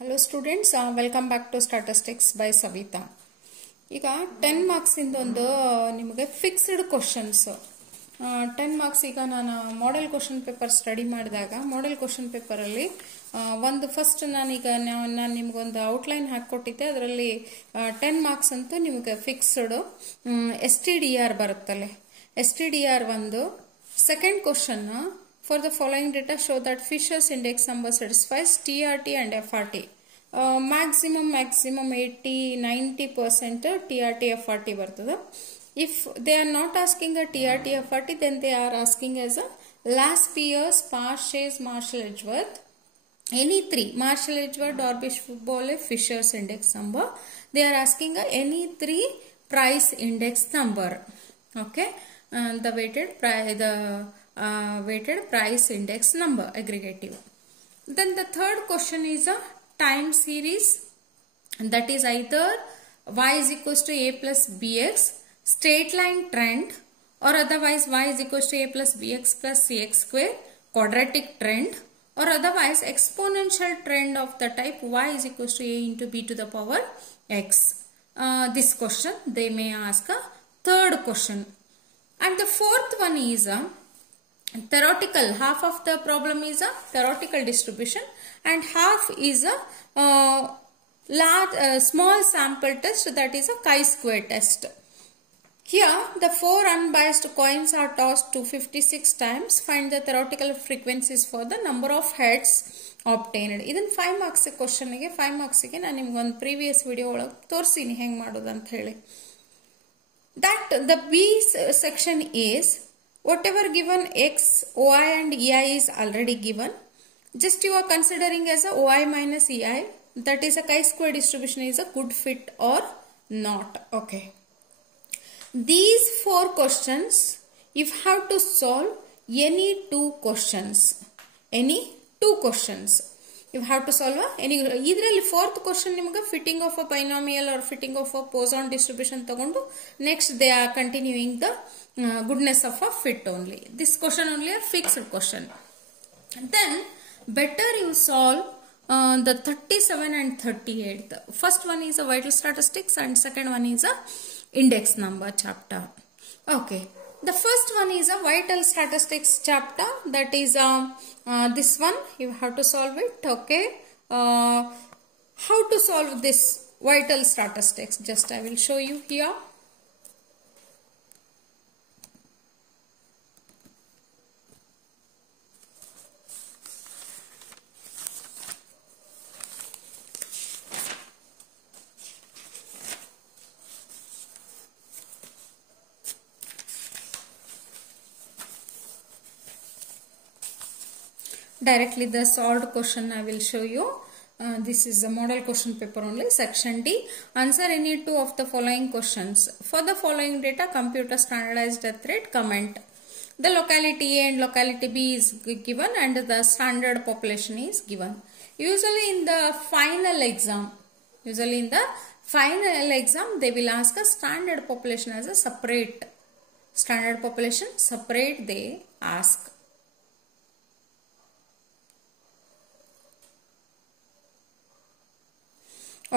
Hello students, welcome back to Statistics by Savita. ಈಗ 10 marks ಇಂದೊಂದು ನಿಮಗೆ fixed questions 10 marks. ಈಗ ನಾನು ಮಾಡೆಲ್ ಕ್ವಶನ್ ಪೇಪರ್ ಸ್ಟಡಿ ಮಾಡಿದಾಗ model question paper ಅಲ್ಲಿ ಒಂದು ಫಸ್ಟ್ ನಾನು ನಿಮಗೊಂದು ಔಟ್ಲೈನ್ ಹಾಕಿಕೊಟ್ಟಿದ್ದೆ. ಅದರಲ್ಲಿ 10 ಮಾರ್ಕ್ಸ್ ಅಂತೂ ನಿಮಗೆ ಫಿಕ್ಸ್ಡ್ STDR ಬರುತ್ತಲ್ಲ. STDR ಒಂದು. Second question, for the following data show that Fisher's index number satisfies TRT and FRT. Maximum 80-90% TRT FRT ಬರ್ತದೆ. If they are not asking a TRT FRT, then they are asking as a last Pierce, Parshas, Marshall Edgeworth. Any three, Marshall Edgeworth, Dorbish Football, Fisher's index number. They are asking any three price index number. Okay, the weighted price index number aggregative. Then the third question is a time series, that is either y is equals to a plus bx, straight line trend, or otherwise y is equals to a plus bx plus cx square, quadratic trend, or otherwise exponential trend of the type y is equals to a into b to the power x. This question they may ask a third question. And the fourth one is a theoretical. Half of the problem is a theoretical distribution and half is a small sample test, that is a chi-square test. Here the 4 unbiased coins are tossed 256 times. Find the theoretical frequencies for the number of heads obtained. Idin 5 marks question ಗೆ 5 marks ಗೆ ನಾನು ನಿಮಗೆ ಒಂದು previous video ಒಳಗೆ ತೋರಿಸಿನಿ ಹೆಂಗೆ ಮಾಡೋದು ಅಂತ ಹೇಳಿ. That the B section is whatever given x, OI and EI is already given. Just you are considering as a OI minus EI, that is a chi-square distribution is a good fit or not. Okay. These 4 questions, if have to solve any 2 questions, you have to solve any. Idರಲ್ಲಿ fourth question ನಿಮಗೆ fitting of a binomial or fitting of a Poisson distribution ತಗೊಂಡು next they are continuing the goodness of a fit only. This question only a fixed question. Then better you solve the 37 and 38. First one is a vital statistics and second one is a index number chapter. Okay. The first one is a vital statistics chapter, that is this one you have to solve it. Okay. How to solve this vital statistics? Just I will show you here. Directly the solved question I will show you. This is the model question paper only. Section D. Answer any 2 of the following questions. For the following data, computer standardized death rate, comment. The locality A and locality B is given and the standard population is given. Usually in the final exam, they will ask a standard population as a separate. Standard population separate they ask.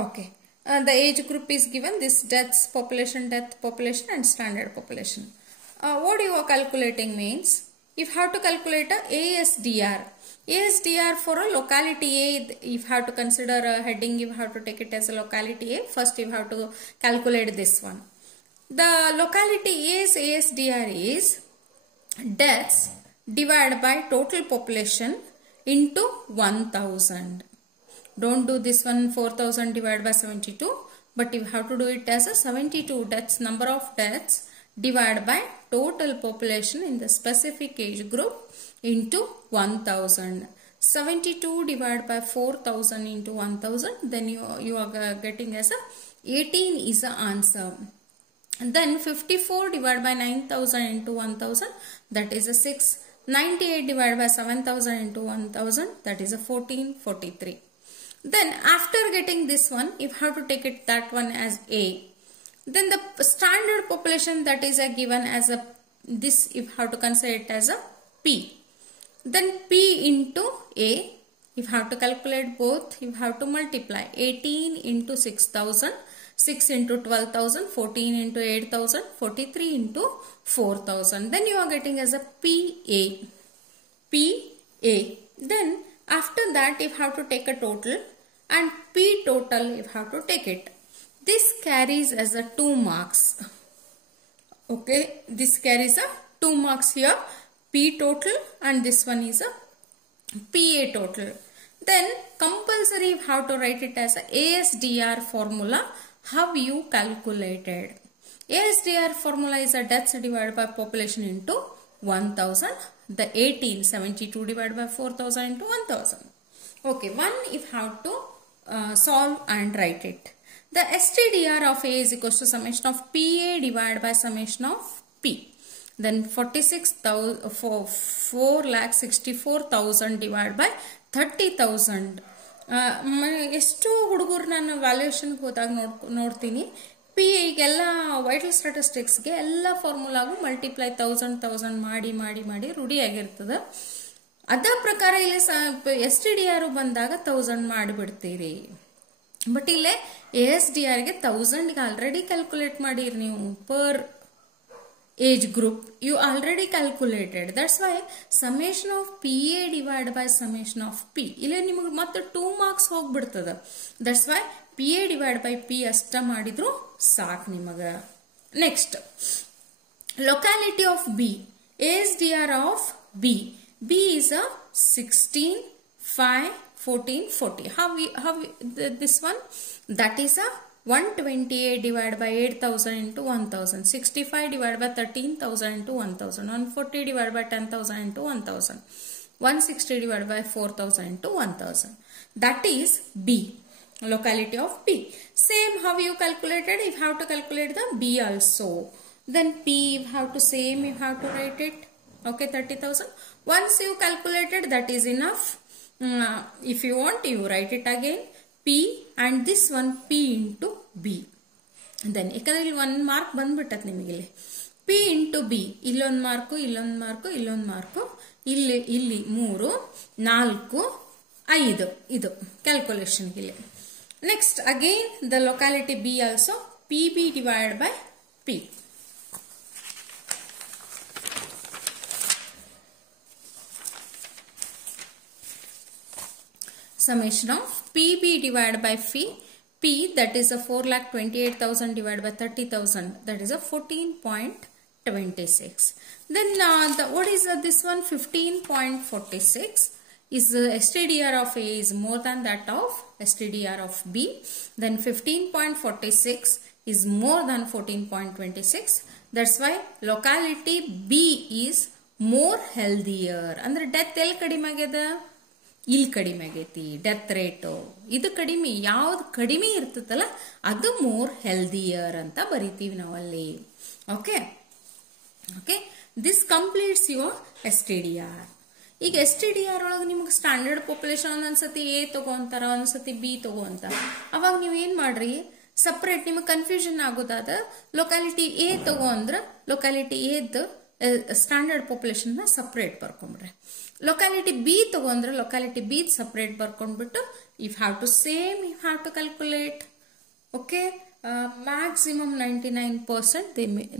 Okay, the age group is given, this death population and standard population. What you are calculating means, if you have to calculate a ASDR for a locality A, if you have to consider a heading, you have to take it as a locality A. First you have to calculate this one. The locality A's ASDR is deaths divided by total population into 1000. Don't do this one 4000 divided by 72, but you have to do it as a 72 deaths, number of deaths divided by total population in the specific age group into 1000. 72 divided by 4000 into 1000, then you are getting as a 18 is the answer. And then 54 divided by 9000 into 1000, that is a 6. 98 divided by 7000 into 1000, that is a 1443. Then after getting this one, if you have to take it that one as A, then the standard population that is given as a this, if you have to consider it as a P, then P into A if you have to calculate both, you have to multiply 18 into 6,000, 6 into 12,000, 14 into 8,000, 43 into 4,000. Then you are getting as a PA. PA. Then after that you have to take a total, and P total you have to take it. This carries as a 2 marks. Okay, this carries a 2 marks here. P total, and this one is a PA total. Then compulsory you have to write it as a ASDR formula. How you calculated? ASDR formula is a deaths divided by population into 1000. The 1872 divided by 4000 into 1000. Okay, one if have to solve and write it. The STDR of A is equals to summation of PA divided by summation of P. Then 4,64,000 divided by 30,000. ಎಷ್ಟು ಹುಡುಗರು ನಾನು ವ್ಯಾಲ್ಯೂಯೇಷನ್ಗೆ ಹೋದಾಗ ನೋಡ್ತೀನಿ, P ಈಗೆಲ್ಲ vital ಸ್ಟ್ಯಾಟಿಸ್ಟಿಕ್ಸ್ಗೆ ಎಲ್ಲ ಫಾರ್ಮುಲಾಗೂ multiply 1000 ಮಾಡಿ ಮಾಡಿ ಮಾಡಿ ರೂಢಿಯಾಗಿರ್ತದೆ. ಅದ ಪ್ರಕಾರ ಇಲ್ಲಿ STDR ಬಂದಾಗ 1000 ಮಾಡಿಬಿಡ್ತೀರಿ. ಬಟ್ ಇಲ್ಲೇ ASDRಗೆ 1000ಗೆ ಆಲ್ರೆಡಿ ಕ್ಯಾಲ್ಕುಲೇಟ್ ಮಾಡಿರಿ ನೀವು. Per age group you already calculated. That's why summation of PA divided by summation of P ಇಲ್ಲಿ ನಿಮಗೆ ಮತ್ತೆ 2 marks ಹೋಗ್ಬಿಡ್ತದ. That's why PA divided by P ಅಷ್ಟ ಮಾಡಿದ್ರು ಸಾಕು ನಿಮಗ. Next, locality of B. ASDR of B. B is a 16, 5, 14, 40. How this one? That is a 128 divided by 8000 into 1000, 65 divided by 13,000 into 1000, 140 divided by 10,000 into 1000, 160 divided by 4,000 into 1000. That is B, locality of B. Same how you calculated, if you have to calculate the B also. Then P you have to same, you have to write it. Okay, 30,000. Once you calculated, that is enough. If you want, you write it again. P and this one P into B. Then ಯಾಕಂದ್ರೆ ಇಲ್ಲಿ 1 mark ಬಂದ್ಬಿಟ್ಟತ್ ನಿಮಗೆ. ಇಲ್ಲಿ P into B, ಇಲ್ಲೊಂದು mark, ಇಲ್ಲೊಂದು mark, ಇಲ್ಲೊಂದು mark, ಇಲ್ಲಿ 3, 4, 5 ಇದು calculation ಇಲ್ಲಿ. Next again the locality B also PB divided by P. Summation of PB divided by P, that is a 4,28,000 divided by 30,000, that is a 14.26. Then what is this one? 15.46 is the STDR of A is more than that of STDR of B. Then 15.46 is more than 14.26. That's why locality B is more healthier. Andre death el kadime ageda, ಇಲ್ಲಿ ಕಡಿಮೆ ಆಗೈತಿ. Death rate ಇದು ಕಡಿಮೆ, ಯಾವ್ದು ಕಡಿಮೆ ಇರ್ತದಲ್ಲ ಅದು more healthier ಅಂತ ಬರಿತೀವಿ ನಾವಲ್ಲಿ. Okay okay, this completes your STDR. ಈಗ STDR ಒಳಗೆ ನಿಮ್ಗೆ ಸ್ಟ್ಯಾಂಡರ್ಡ್ ಪಾಪ್ಯುಲೇಷನ್ ಒಂದೊಂದ್ಸತಿ A ತಗೋಂತಾರ, ಒಂದ್ಸತಿ B ತಗೋಂತಾರ. ಅವಾಗ ನೀವು ಏನ್ ಮಾಡ್ರಿ, ಸಪ್ರೇಟ್ ನಿಮಗೆ ಕನ್ಫ್ಯೂಷನ್ ಆಗೋದಾದ ಲೊಕ್ಯಾಲಿಟಿ A ತಗೋ ಅಂದ್ರೆ ಲೊಕ್ಯಾಲಿಟಿ Aದ ಸ್ಟ್ಯಾಂಡರ್ಡ್ ಪಾಪ್ಯುಲೇಷನ್ ನ ಸಪ್ರೇಟ್ ಬರ್ಕೊಂಡ್ರೆ, ಲೊಕ್ಯಾಲಿಟಿ ಬಿ ತಗೊಂಡ್ರೆ ಲೊಕ್ಯಾಲಿಟಿ ಬಿ ಸಪ್ರೇಟ್ ಬರ್ಕೊಂಡ್ಬಿಟ್ಟು if have to same you have to calculate. Okay, maximum 99%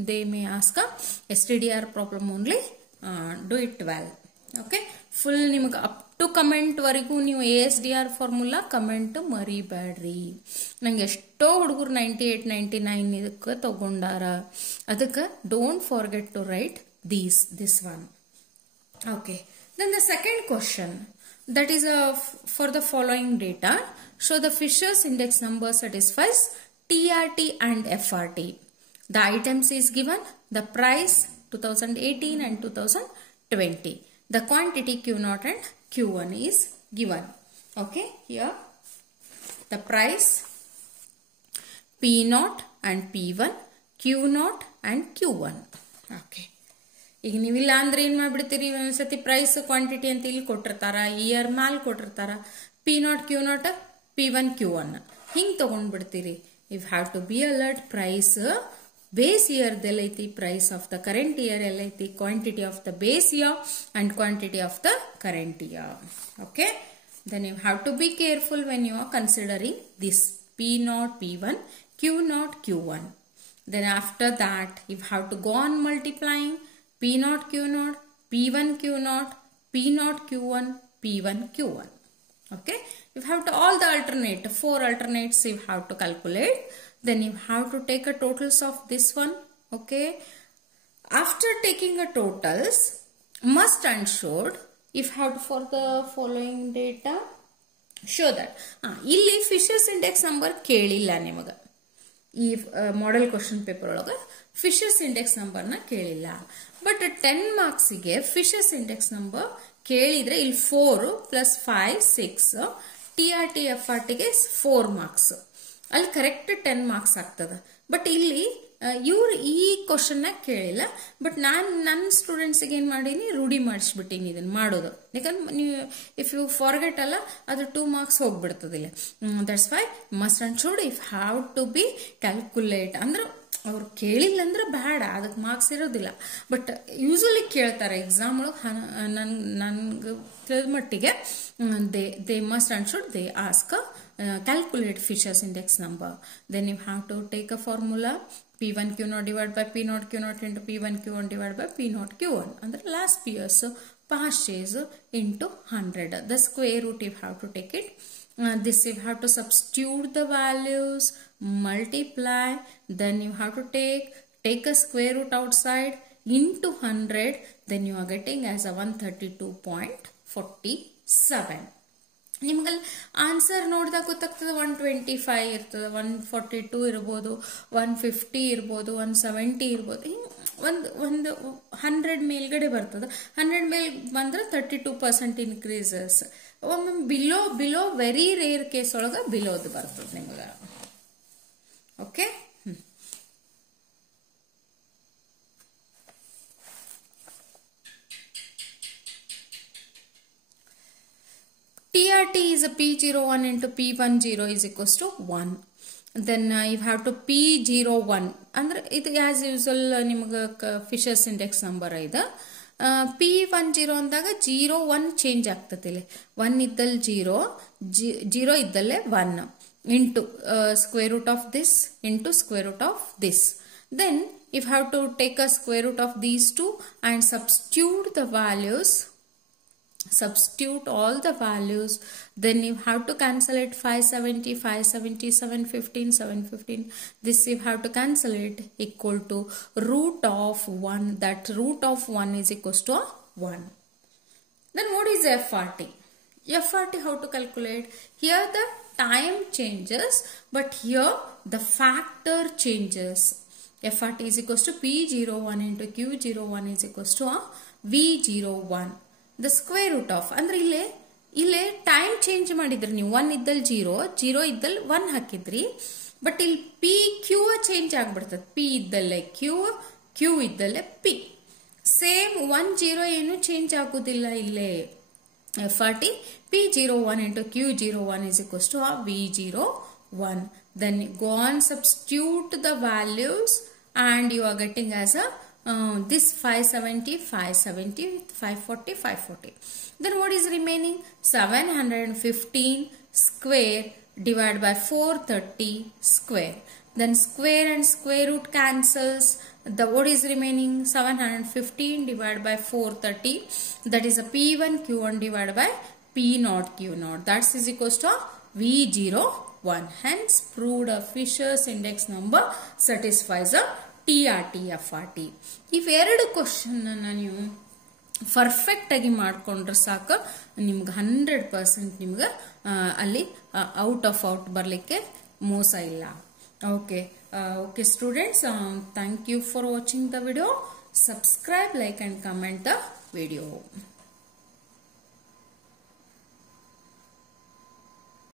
they may ask a STDR problem only. Do it well. Okay, full ನಿಮಗೆ up to comment ವರೆಗೂ ನೀವು ASDR formula comment ಮರಿಬೇಡ್ರಿ. ನಂಗೆ ಎಷ್ಟೋ ಹುಡುಗರು 98, 99 ಇದಕ್ಕೆ ತಗೊಂಡಾರ. ಅದಕ್ಕೆ don't forget to write this one. Okay, then the second question, that is for the following data, show the Fisher's index number satisfies TRT and FRT. The items is given, the price 2018 and 2020. The quantity Q0 and Q1 is given. Okay, here the price P0 and P1, Q0 and Q1. Okay, ಈಗ ನೀವಿಲ್ಲ ಅಂದ್ರೆ ಏನ್ ಮಾಡ್ಬಿಡ್ತೀರಿ, ಒಂದ್ಸತಿ price quantity ಅಂತ ಇಲ್ಲಿ ಕೊಟ್ಟಿರ್ತಾರ, year ಮ್ಯಾಲ್ ಕೊಟ್ಟಿರ್ತಾರ, P0 Q0 P1 Q1 ಹಿಂಗ್ ತಗೊಂಡ್ಬಿಡ್ತೀರಿ. If have to be alert, price base year ಎಲ್ಲೈತಿ, price of the current year ಎಲ್ಲೈತಿ, quantity of the base year and quantity of the current year. Okay, Then you have to be careful when you are considering this P0, P1, Q0, Q1. Then after that, you have to go on multiplying P0, Q0, P1, Q0, P0, Q1, P1, Q1. Okay, you have to all the alternate, 4 alternates you have to calculate. Then you have to take a totals of this one. Okay, after taking a totals, must and should, if have to for the following data, show that ಇಲ್ಲಿ Fisher's index number ಕೇಳಿಲ್ಲ ನಿಮಗೆ. ಈ model question paper ಒಳಗೆ Fisher's index ನಂಬರ್ನ ಕೇಳಿಲ್ಲ. But 10 ಮಾರ್ಕ್ಸಿಗೆ Fisher's index number ಕೇಳಿದ್ರೆ ಇಲ್ಲಿ 4 + 5 6 TRT FRTಗೆ 4 marks, ಅಲ್ಲಿ ಕರೆಕ್ಟ್ 10 ಮಾರ್ಕ್ಸ್ ಆಗ್ತದೆ. ಬಟ್ ಇಲ್ಲಿ ಇವ್ರು ಈ ಕ್ವಶನ್ ಕೇಳಿಲ್ಲ. ಬಟ್ ನಾನು ನನ್ನ ಸ್ಟೂಡೆಂಟ್ಸ್ಗೆ ಏನು ಮಾಡೀನಿ, ರೂಢಿ ಮಾಡಿಸ್ಬಿಟ್ಟಿನಿ ಇದನ್ನು ಮಾಡೋದು. ಯಾಕಂದ್ರೆ ನೀವು ಇಫ್ ಯು ಫಾರ್ಗೆಟ್ ಅಲ್ಲ, ಅದು 2 ಮಾರ್ಕ್ಸ್ ಹೋಗ್ಬಿಡ್ತದಿಲ್ಲ. That's why must and should if have to be calculate. ಅಂದ್ರೆ ಅವ್ರು ಕೇಳಿಲ್ಲ ಅಂದ್ರೆ ಬೇಡ, ಅದಕ್ಕೆ ಮಾರ್ಕ್ಸ್ ಇರೋದಿಲ್ಲ. ಬಟ್ ಯೂಶಲಿ ಕೇಳ್ತಾರೆ ಎಕ್ಸಾಮ್ ಒಳಗೆ. ನನ್ಗೆ ತಿಳಿದ ಮಟ್ಟಿಗೆ they must and should they ask calculate Fisher's index number. Then you have to take a formula P1 Q0 divided by P0 Q0 into P1 Q1 divided by P0 Q1. Under last year's past years into 100. The square root you have to take it. This you have to substitute the values, multiply. Then you have to take a square root outside into 100. Then you are getting as a 132.47. ನಿಮ್ಗೆ answer ನೋಡಿದಾಗ ಗೊತ್ತಾಗ್ತದೆ 125 ಇರ್ತದೆ, 142 ಇರ್ಬೋದು, 150 ಇರ್ಬೋದು, 170 ಇರ್ಬೋದು. ಹಿಂಗೆ ಒಂದು 100 ಮೇಲ್ಗಡೆ ಬರ್ತದೆ. 100 ಮೇಲ್ ಬಂದ್ರೆ 32% ಇನ್ಕ್ರೀಸಸ್. ಒಮ್ಮೆ ಬಿಲೋ ವೆರಿ ರೇರ್ ಕೇಸ್ ಒಳಗೆ ಬಿಲೋದು ಬರ್ತದೆ ನಿಮ್ಗೆ. Okay, TRT is a P01 into P10 is equals to 1. Then you have to P01 ಅಂದ್ರೆ ಇದು ಆಸ್ ಯೂಸಲ್ ನಿಮಗೆ ಫಿಶರ್ಸ್ ಇಂಡೆಕ್ಸ್ ನಂಬರ್ ಇದೆ. P10 ಅಂದಾಗ 01 ಚೇಂಜ್ ಆಗ್ತದೆ. 1 ಇದ್ದಲ್ಲಿ 0 ಇದ್ದಲ್ಲೇ 1 into square root of this into square root of this. Then you have to take a square root of these two and substitute the values. Substitute all the values. Then you have to cancel it 570, 570, 715, 715. This you have to cancel it equal to root of 1. That root of 1 is equals to 1. Then what is FRT? FRT how to calculate? Here the time changes, but here the factor changes. FRT is equals to P01 into Q01 is equals to V01. The square root of ಅಂದ್ರೆ ಇಲ್ಲೇ time change ಮಾಡಿದ್ರಿ ನೀವು. 1 ಇದ್ದಲ್ಲಿ 0 ಇದ್ದಲ್ಲಿ 1 ಹಾಕಿದ್ರಿ. But ಇಲ್ಲಿ P Q change ಆಗ್ಬಿಡ್ತದೆ. P ಇದ್ದಲ್ಲೇ ಕ್ಯೂ ಇದ್ದಲ್ಲೇ ಪಿ. ಸೇಮ್ 1 0 ಏನು ಚೇಂಜ್ ಆಗೋದಿಲ್ಲ ಇಲ್ಲೇ. FRT P01 into Q01 is equals to V01. Then go on substitute the values and you are getting as a this 570, 570, 540, 540. Then what is remaining? 715 square divided by 430 square. Then square and square root cancels. What is remaining? 715 divided by 430. That is a P1 Q1 divided by P0 Q0. That is equals to V01. Hence proved a Fisher's index number satisfies a TRT FRT. ಇವೆರಡು question ನೀವು perfect ಆಗಿ ಮಾಡ್ಕೊಂಡ್ರೆ ಸಾಕು, ನಿಮ್ಗೆ 100% ನಿಮ್ಗೆ ಅಲ್ಲಿ out ಬರಲಿಕ್ಕೆ ಮೋಸ ಇಲ್ಲ. Okay students, thank you for watching the video. Subscribe, like and comment the video.